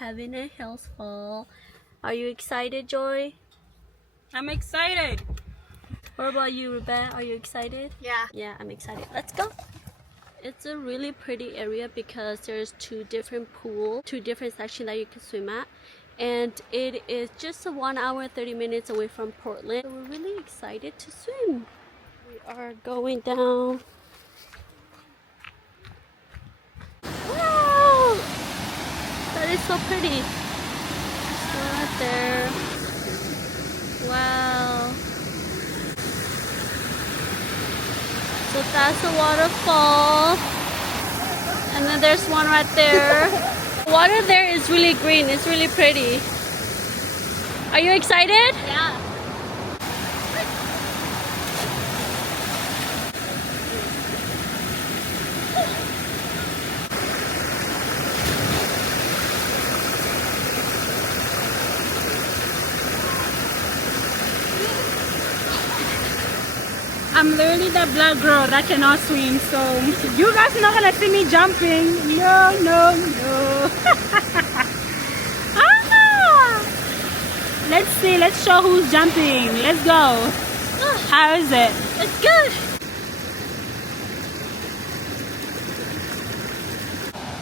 having a health fall. Are you excited, Joy? I'm excited. What about you, Rebecca? Are you excited? Yeah. Yeah, I'm excited. Let's go. It's a really pretty area because there's two different sections that you can swim at. And it is just 1 hour and 30 minutes away from Portland. So we're really excited to swim. We are going down. Wow! That is so pretty. So right there. Wow. So that's a waterfall. And then there's one right there. The water there is really green. It's really pretty. Are you excited? Yeah. I'm literally the black girl that cannot swim, so you guys are not gonna see me jumping. No, no, no. Ah! Let's see, let's show who's jumping. Let's go. How is it? It's good.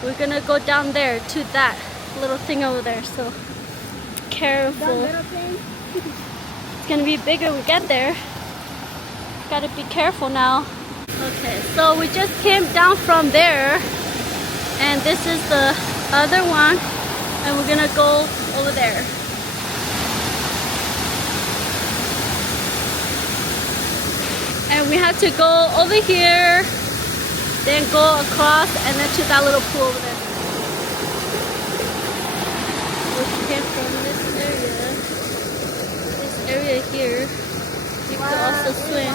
We're gonna go down there to that little thing over there, so careful. It's gonna be bigger when we get there. Gotta be careful now. Okay, so we just came down from there, and this is the other one, and we're gonna go over there. And we have to go over here, then go across, and then to that little pool over there. We came from this area here. You can also swim.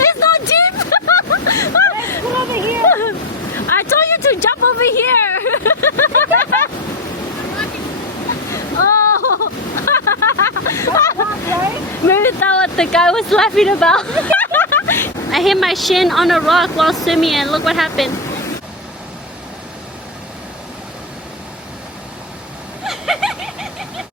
It's not deep. Come over here. I told you to jump over here. Oh. Maybe that's what the guy was laughing about. I hit my shin on a rock while swimming and look what happened.